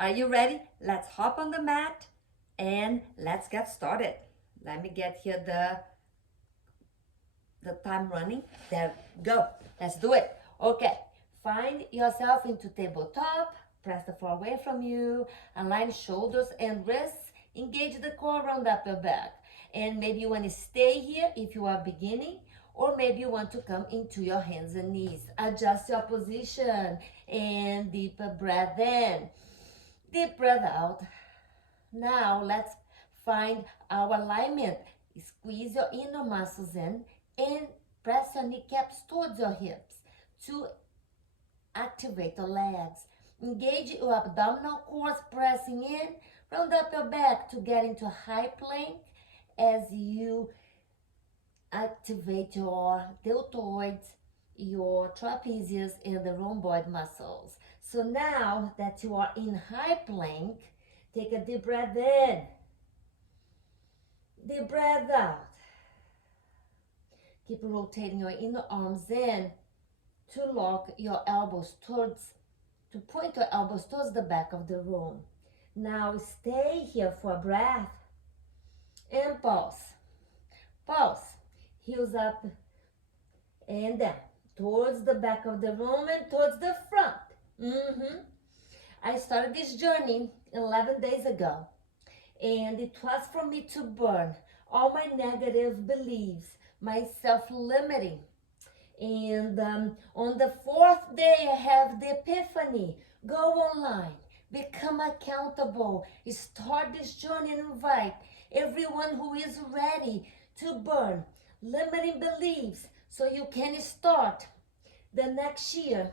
Are you ready? Let's hop on the mat and let's get started. Let me get here the time running. There, go. Let's do it. Okay, find yourself into tabletop. Press the floor away from you. Align shoulders and wrists. Engage the core, round up your back. And maybe you want to stay here if you are beginning, or maybe you want to come into your hands and knees. Adjust your position and deeper breath in. Deep breath out. Now let's find our alignment. Squeeze your inner muscles in and press your kneecaps towards your hips to activate the legs. Engage your abdominal cores, pressing in. Round up your back to get into high plank as you activate your deltoids, your trapezius, and the rhomboid muscles. So now that you are in high plank, take a deep breath in. Deep breath out. Keep rotating your inner arms in to lock your elbows to point your elbows towards the back of the room. Now stay here for a breath and pause. Pause. Heels up and down towards the back of the room and towards the front. I started this journey 11 days ago, and it was for me to burn all my negative beliefs, my self-limiting. And on the fourth day, I have the epiphany. Go online, become accountable, start this journey and invite everyone who is ready to burn limiting beliefs so you can start the next year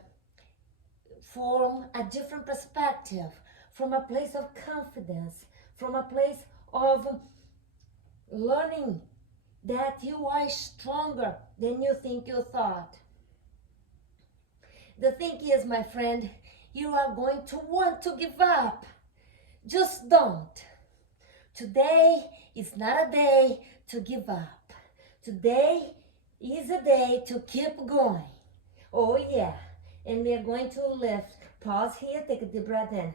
from a different perspective, from a place of confidence, from a place of learning that you are stronger than you think you thought. The thing is, my friend, you are going to want to give up. Just don't. Today is not a day to give up. Today is a day to keep going. Oh yeah. And we are going to lift. Pause here, take a deep breath in.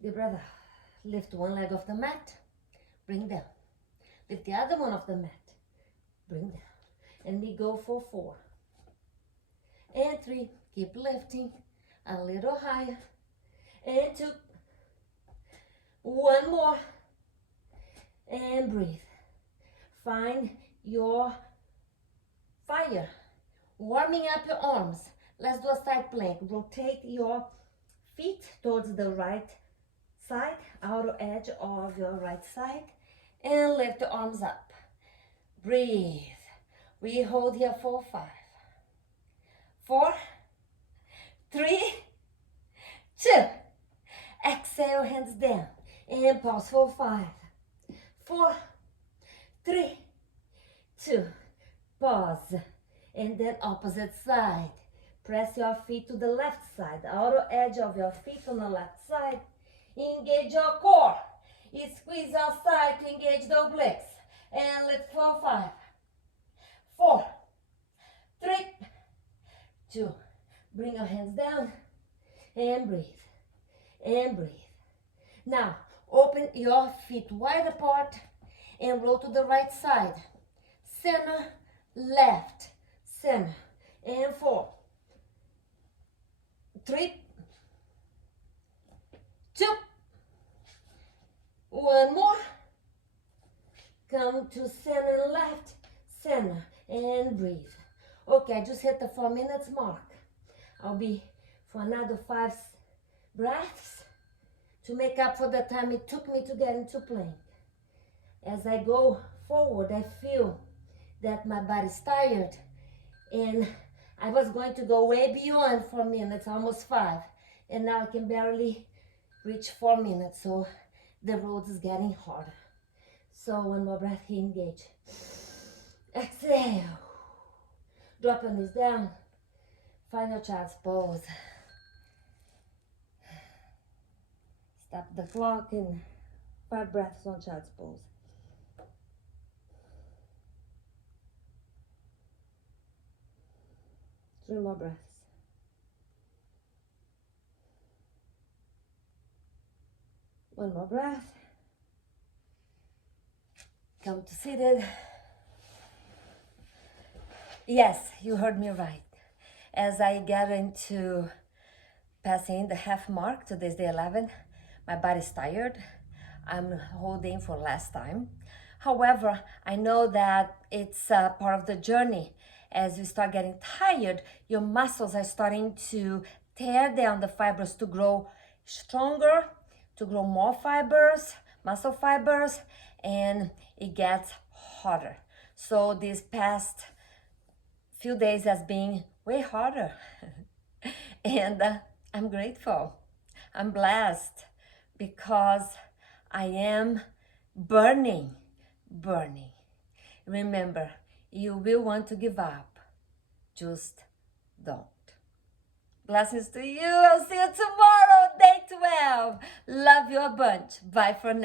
Deep breath out. Lift one leg off the mat, bring down. Lift the other one off the mat, bring down. And we go for 4. And 3, keep lifting a little higher. And 2, one more. And breathe. Find your fire. Warming up your arms. Let's do a side plank. Rotate your feet towards the right side, outer edge of your right side, and lift the arms up. Breathe. We hold here for 5, 4, 3, 2. Exhale, hands down, and pause for 5, 4, 3, 2. Pause, and then opposite side. Press your feet to the left side, outer edge of your feet on the left side. Engage your core. Squeeze your side to engage the obliques. And lift for 5, 4, 3, 2. Bring your hands down and breathe. And breathe. Now, open your feet wide apart and roll to the right side. Center, left, center. And 4, 3, 2. One more. Come to center, left, center, and breathe. Okay, I just hit the 4 minutes mark. I'll be for another 5 breaths to make up for the time it took me to get into plank. As I go forward, I feel that my body's tired, and I was going to go way beyond 4 minutes, almost 5, and now I can barely reach 4 minutes, so the road is getting harder. So one more breath here, engage. Exhale. Drop your knees down. Find your child's pose. Stop the clock in 5 breaths on child's pose. 3 more breaths. One more breath. Come to seated. Yes, you heard me right. As I get into passing the half mark, today's day 11, my body's tired. I'm holding for last time. However, I know that it's part of the journey. As you start getting tired, your muscles are starting to tear down the fibers to grow stronger, to grow more fibers, muscle fibers, and it gets harder. So these past few days has been way harder. And I'm grateful. I'm blessed because I am burning. Remember, you will want to give up. Just don't. Blessings to you. I'll see you tomorrow, day 12. Love you a bunch. Bye for now.